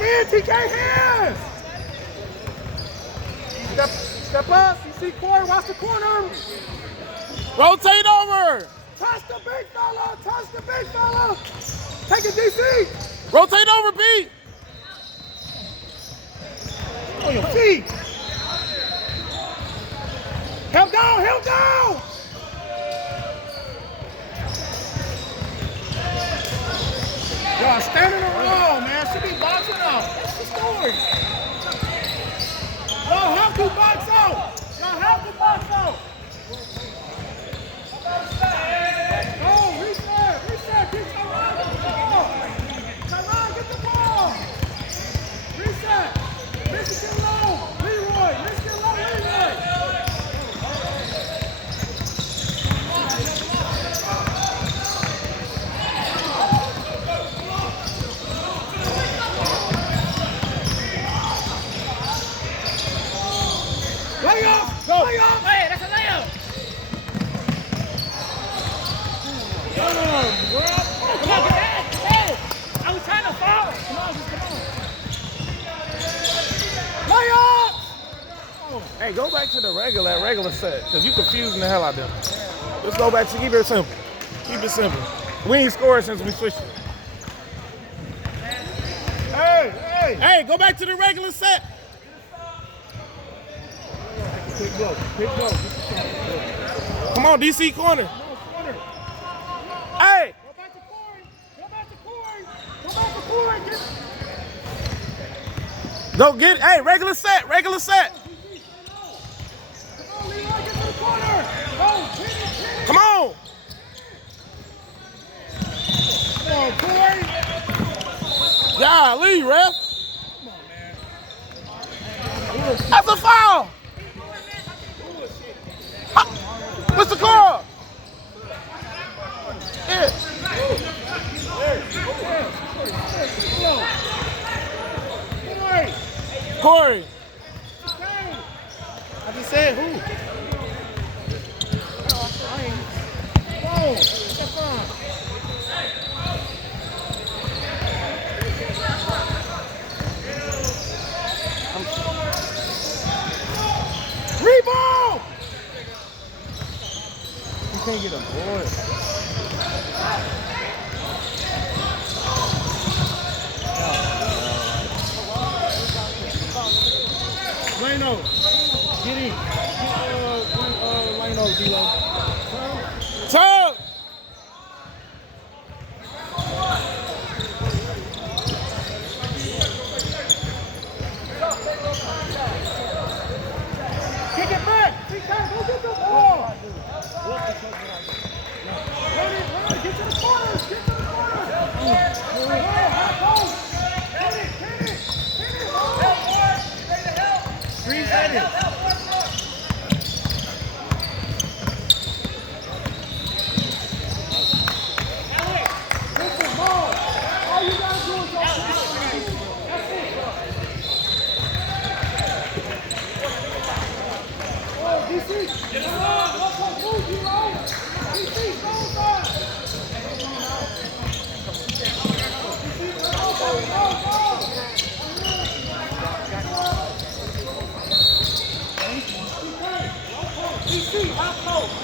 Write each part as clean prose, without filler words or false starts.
in, TK hands. Step up. You see Corey, watch the corner. Rotate over. Touch the big fella. Touch the big fella. Take it, DC. Rotate over, Pete. On your feet. Help down, help down. Y'all standing around, man. Should be boxing out. That's the story. Y'all have to box out. Y'all have to box out. Go, reset. Get Tyron, get the ball. Tyron, get the ball. Reset. Michigan low, Leroy. Michigan low, Leroy. Layup! Go! Layup! Hey, that's a layup! Come on, bro! Come on, get that! Hey! I was trying to foul! Come on. Layup! Hey, go back to the regular set, because you confusing the hell out of them. Let's go back to keep it simple. Keep it simple. We ain't scored since we switched it. Hey, go back to the regular set. Quick blow. Come on, DC corner. Hey! Go back to Corey. Go get it. Hey, regular set. Come on, Leroy, get to the corner. Go, hit it. Come on. Come on, Corey. Golly, ref. Come on, man. That's a foul. What's the call? Yeah. Corey. I just said who? Whoa, that's fine. Rebound! You can't get a board. Lano, get in. Get Lano, D-Lo. Tug. Kick it back. Go get the ball. Run it. Get to the corners. Hit it. Green headed. Listen, ball. All you gotta do is go. That's it. Oh, DC. Get it on. Move, you know. DC, go back. DC, hot post.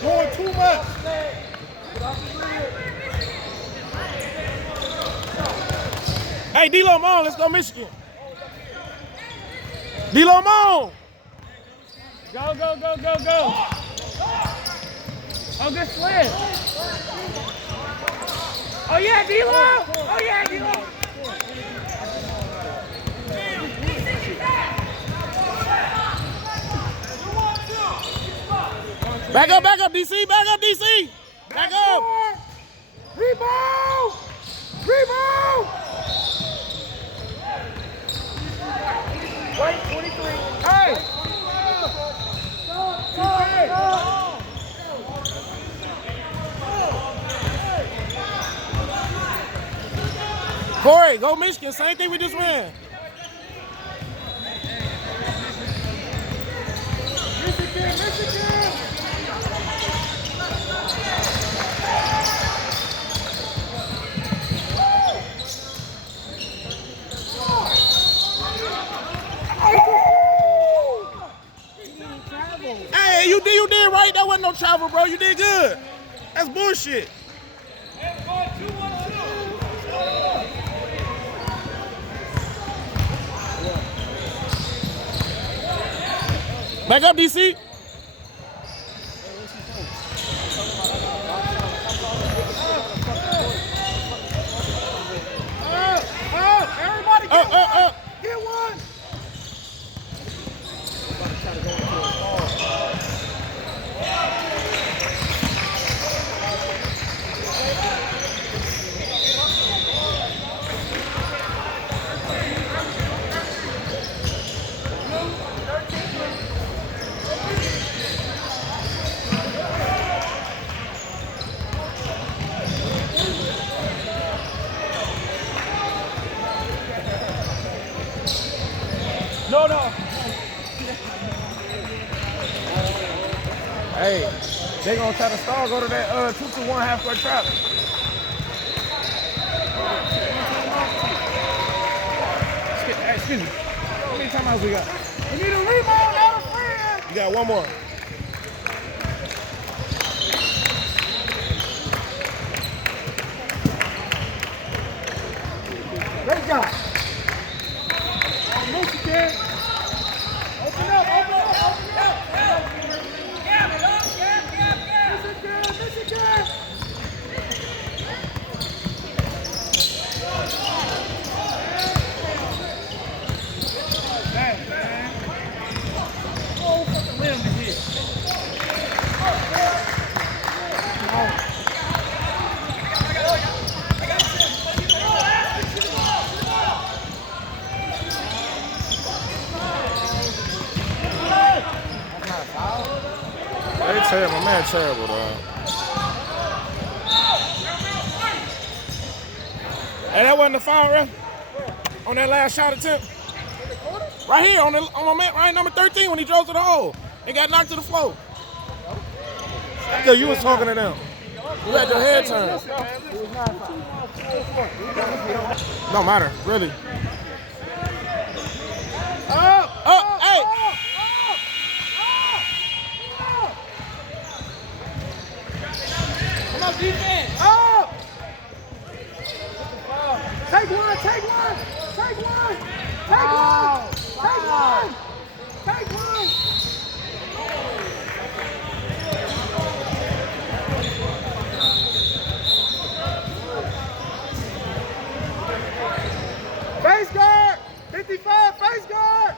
Going too much. Hey, D-Lo Mon, let's go Michigan. D-Lo Mon. Go. Oh, good slid. Oh, yeah, D-Lo. Back up, DC. Back up. Rebound. Wait, 23. Hey! Corey, go Michigan. Same thing we just ran. Michigan! Hey, you did right. That wasn't no travel, bro. You did good. That's bullshit. Back up, DC. Everybody get one! Get one! No. Hey, they gonna try to stall. Go to that 2-2-1 half-court trap. Excuse me. How many timeouts we got? We need a rebound, not a friend! You got one more. Great job. Michigan. Open up. Michigan. Man. Oh, fucking rim to hit. They terrible. My man terrible, dog. Hey, that wasn't a foul, ref? On that last shot attempt? Right here, on my man, right number 13 when he drove to the hole and got knocked to the floor. Because you was talking to them. You had your head turned. Don't matter, really. Up, hey! Come on, defense. Up! Take one! Face guard! 55, face guard!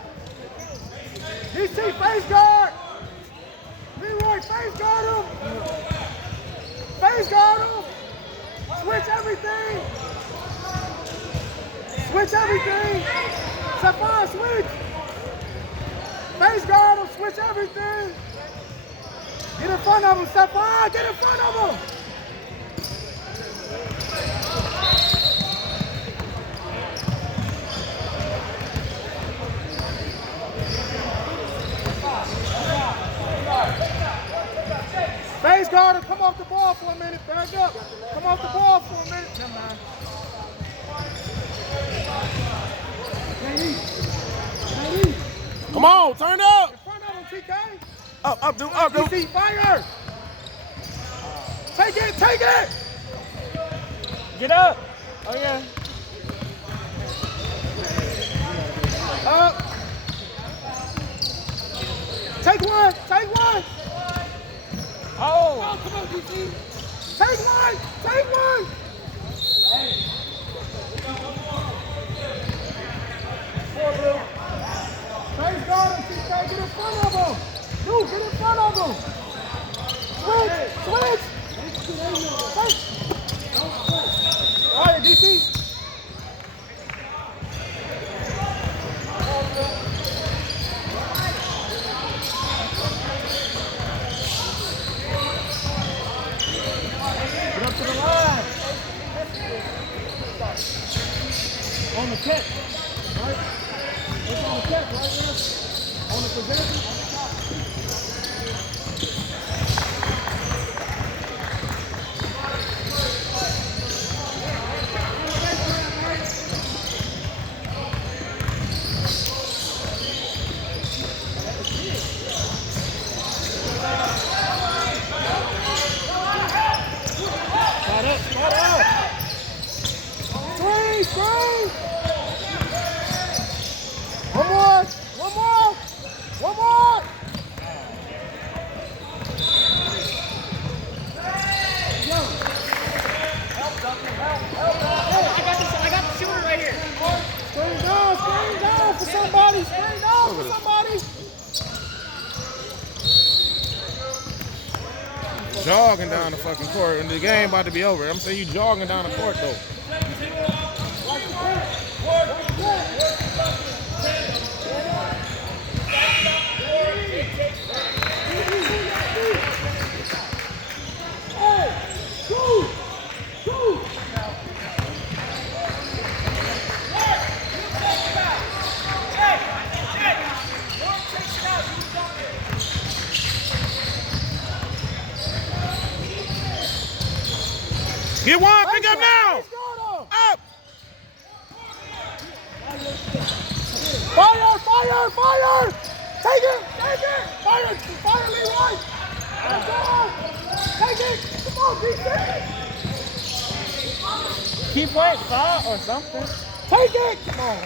DC, face guard! Leroy, face guard him! Face guard him! Switch everything! Stephon, switch! Face guard him, switch everything! Get in front of him, Stephon! Get in front of him! Face guard him, come off the ball for a minute, back up. Come off the ball for a minute. Never mind. Come on, turn up. In front of him, TK. Up, dude. DC, fire. Take it. Get up. Oh, yeah. Up. Take one. Oh. Come on, DC. Take one. Face guard him, TK. Get in front of him. Dude, get in front of him. Switch. All right, DC. jogging down the fucking court, and the game about to be over. I'm saying you jogging down the court though. Get one, pick up now! Up! Fire! Fire! Fire! Take it! Take it! Fire! Fire, Leroy! Let's go! Take it! Come on, defense! Keep playing foul or something. Take it! Come on.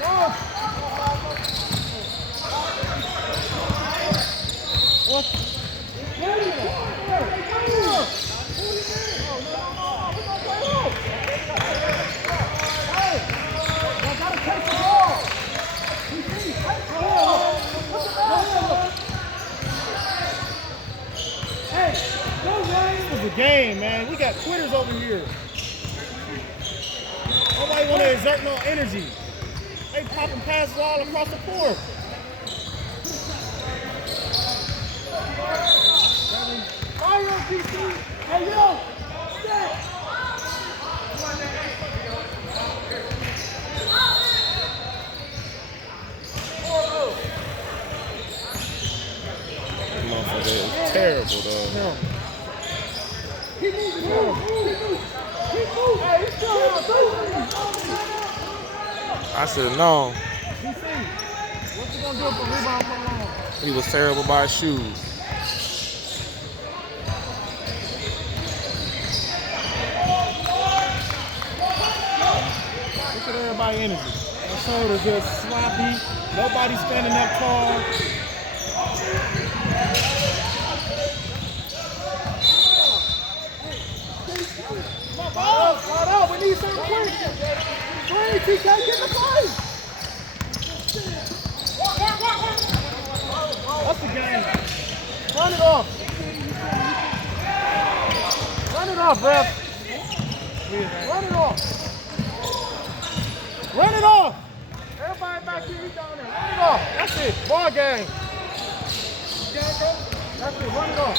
No. What? This is a game, man. We got quitters over here. Nobody want to exert no energy. They popping passes all across the court. Fire, PC! Hey, yo! Step! Motherfucker is terrible, though. Keep moving, move! Keep moving! Hey, he's still out, I should have known. DC, what you gonna do for rebound come along? He was terrible by his shoes. Look at everybody's energy. Their shoulders just sloppy. Nobody's standing up tall. Slide out. We need something quick. Three, TK, get in the play. That's the game. Run it off. Run it off, ref. Run it off. Run it off. Everybody back here, he's down there. Run it off. That's it. Ball game. That's it. Run it off.